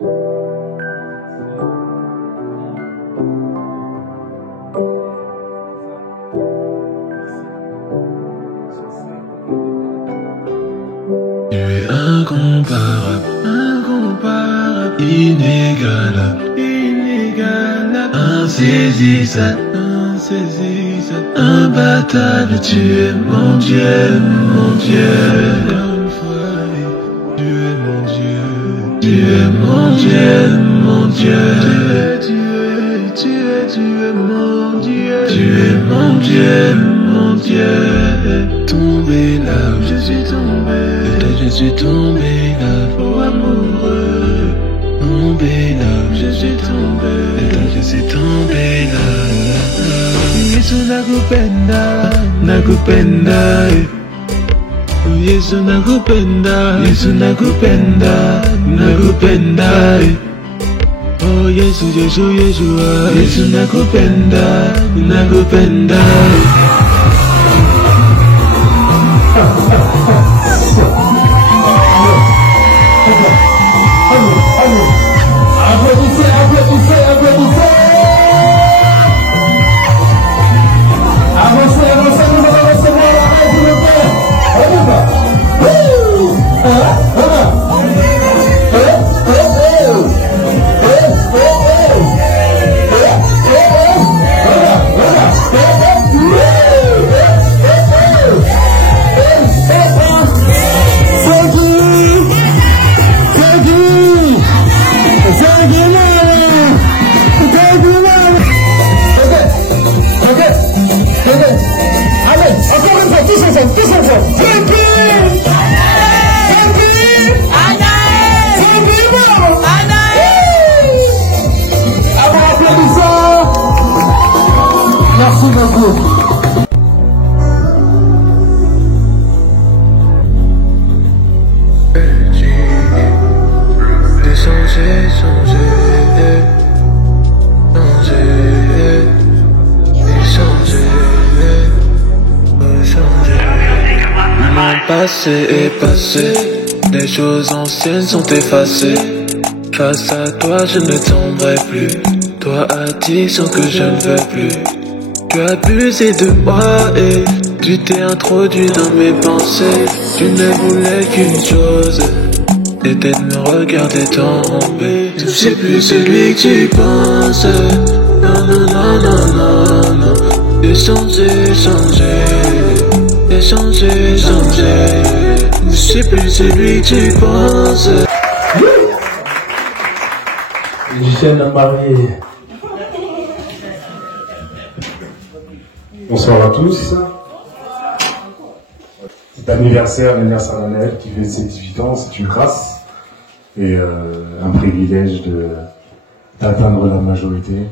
Tu es incomparable, inégalable, insaisissable, imbattable. Tu es mon Dieu, mon Dieu. Tu es mon Dieu, tu es mon Dieu, mon Dieu. Tu es mon Dieu, tu es mon Dieu, mon Dieu. Tombé là où je suis tombé, je suis tombé là, oh amoureux. Tombé là où je suis tombé, je suis tombé là. Yesu nakupenda, nakupenda. Yesu nakupenda, Yesu nakupenda, nakupenda. Oh Yesu, Yesu, Yesu, Yesu nakupenda, nakupenda. Merci beaucoup. Mon passé est passé, les choses anciennes sont effacées. Face à toi je ne tomberai plus, toi addiction que je ne veux plus. Tu as abusé de moi et tu t'es introduit dans mes pensées. Tu ne voulais qu'une chose, c'était de me regarder tomber. Je sais plus celui que tu penses. Non, non, non, non, non, non. J'ai changé, changé. J'ai changé, changé. Je sais plus celui que tu penses. Michel marié. Bonsoir à tous. Cet anniversaire, l'anniversaire d'Anaël qui fait ses 18 ans, c'est une grâce et un privilège d'atteindre la majorité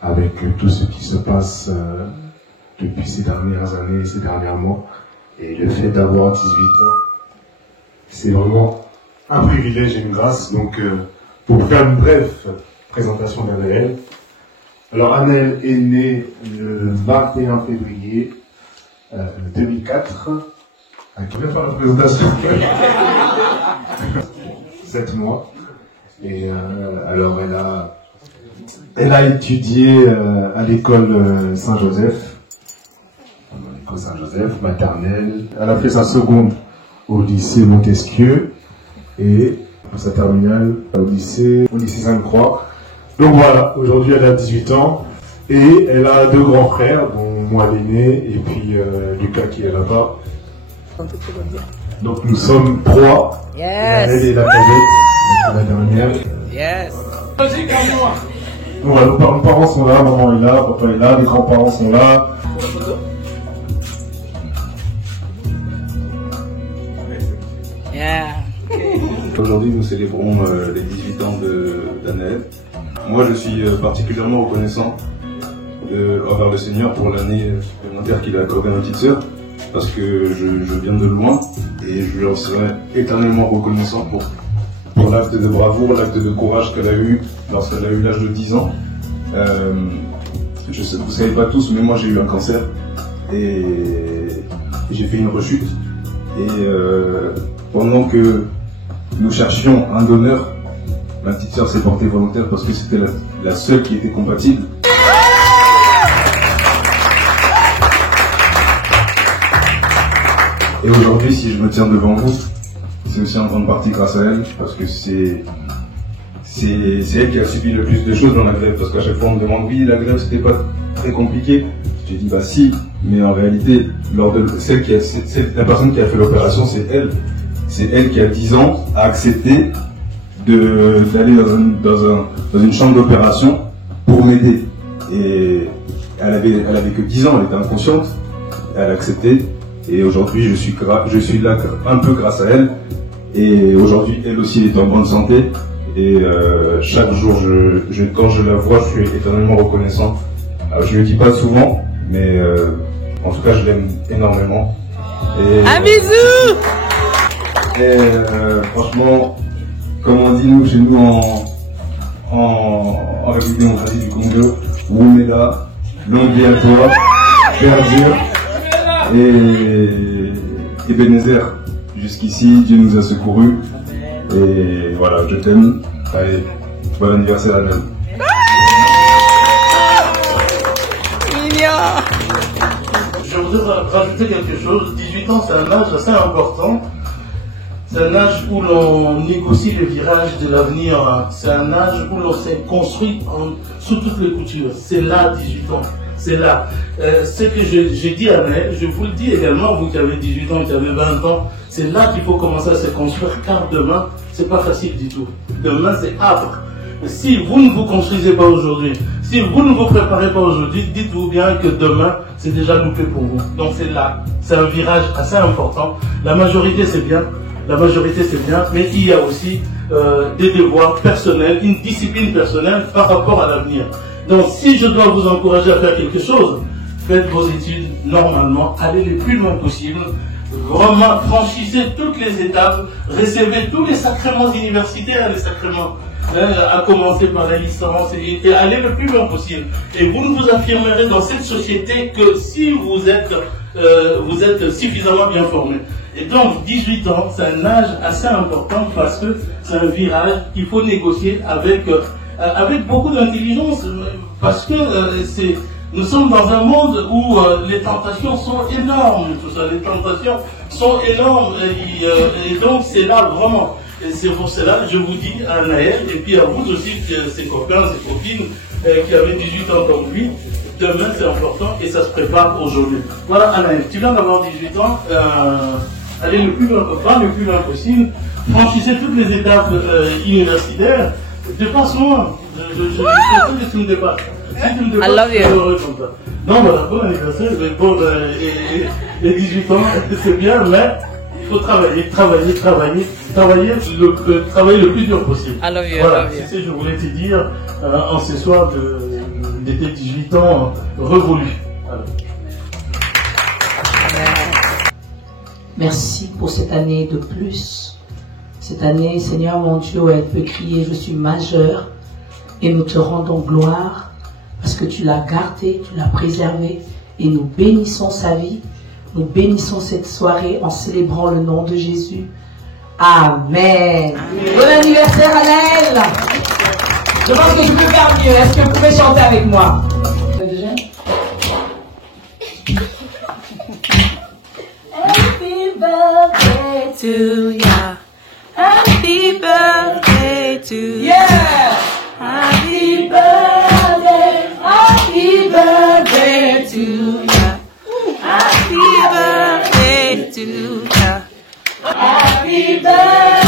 avec tout ce qui se passe depuis ces dernières années, ces derniers mois. Et le fait d'avoir 18 ans, c'est vraiment un privilège et une grâce. Donc, pour faire une brève présentation d'Anaël, alors Anaël est né le 21 février 2004. Qui vient faire la présentation 7 mois. Et alors elle a étudié à l'école Saint-Joseph, maternelle. Elle a fait sa seconde au lycée Montesquieu et sa terminale au lycée Sainte-Croix. Donc voilà, aujourd'hui elle a 18 ans et elle a 2 grands frères, dont moi l'aîné et puis Lucas qui est là-bas. Donc nous sommes 3. Yes. Elle est la cadette, la dernière. Yes. Donc voilà, nos parents sont là, maman est là, papa est là, les grands-parents sont là. Yeah. Aujourd'hui, nous célébrons les 18 ans d'Anaël. Moi, je suis particulièrement reconnaissant envers le Seigneur pour l'année supplémentaire qu'il a accordée à ma petite sœur, parce que je viens de loin et je leur serai éternellement reconnaissant pour l'acte de bravoure, l'acte de courage qu'elle a eu lorsqu'elle a eu l'âge de 10 ans. Vous ne savez pas tous, mais moi j'ai eu un cancer et j'ai fait une rechute. Et pendant que nous cherchions un donneur, Ma petite sœur s'est portée volontaire parce que c'était la seule qui était compatible. Et aujourd'hui, si je me tiens devant vous, c'est aussi en grande partie grâce à elle, parce que c'est elle qui a subi le plus de choses dans la grève, parce qu'à chaque fois on me demande, oui, la grève c'était pas très compliqué. J'ai dit, bah si, mais en réalité, la personne qui a fait l'opération, c'est elle. C'est elle qui, à 10 ans, a accepté d'aller dans une chambre d'opération pour m'aider. Et elle avait que 10 ans, elle était inconsciente, elle a accepté. Et aujourd'hui, je suis là un peu grâce à elle. Et aujourd'hui, elle aussi est en bonne santé. Et chaque jour, quand je la vois, je suis éternellement reconnaissant. Alors, je ne le dis pas souvent, mais en tout cas, je l'aime énormément. Un bisou! Et franchement, comme on dit nous, chez nous en République démocratique du Congo, Wumela, longue vie à toi, perdure. Et Ebenezer, jusqu'ici, Dieu nous a secourus. Et voilà, je t'aime. Allez, bon anniversaire à nous. Je voudrais rajouter quelque chose. 18 ans, c'est un âge assez important. C'est un âge où l'on négocie le virage de l'avenir. C'est un âge où l'on s'est construit sous toutes les coutures. C'est là, 18 ans. C'est là. Ce que j'ai dit à Naël, je vous le dis également, vous qui avez 18 ans, qui avez 20 ans, c'est là qu'il faut commencer à se construire, car demain, c'est pas facile du tout. Demain, c'est âpre. Si vous ne vous construisez pas aujourd'hui, si vous ne vous préparez pas aujourd'hui, dites-vous bien que demain, c'est déjà loupé pour vous. Donc c'est là. C'est un virage assez important. La majorité, c'est bien. La majorité, c'est bien, mais il y a aussi des devoirs personnels, une discipline personnelle par rapport à l'avenir. Donc, si je dois vous encourager à faire quelque chose, faites vos études normalement, allez le plus loin possible, vraiment franchissez toutes les étapes, recevez tous les sacrements universitaires, les sacrements, à commencer par la licence, et allez le plus loin possible. Et vous ne vous affirmerez dans cette société que si vous êtes suffisamment bien formé. Et donc, 18 ans, c'est un âge assez important parce que c'est un virage qu'il faut négocier avec beaucoup d'intelligence, parce que nous sommes dans un monde où les tentations sont énormes, tout ça, les tentations sont énormes, et donc c'est là vraiment. Et c'est pour cela, je vous dis à Naël, et puis à vous aussi, ses copains, ses copines, qui avaient 18 ans comme lui, demain c'est important et ça se prépare aujourd'hui. Voilà, Anaël, tu viens d'avoir 18 ans, allez le plus loin possible, franchissez toutes les étapes universitaires, dépasse loin. Je sais que tu me dépasses. Si tu me dépasses, je suis heureux comme ça. Non, voilà, bon anniversaire, et 18 ans, c'est bien, mais il faut travailler le plus dur possible. Voilà, c'est ce que je voulais te dire en ce soir de tes 18 ans révolus. Merci pour cette année de plus. Cette année, Seigneur mon Dieu, où elle peut crier, je suis majeure, et nous te rendons gloire, parce que tu l'as gardé, tu l'as préservé, et nous bénissons sa vie, nous bénissons cette soirée en célébrant le nom de Jésus. Amen. Bon anniversaire, Anaël. Je pense que je peux faire mieux. Est-ce que vous pouvez chanter avec moi? Happy birthday to ya. Happy birthday to ya. Yeah. Happy birthday to ya. Happy birthday to ya. Happy birthday.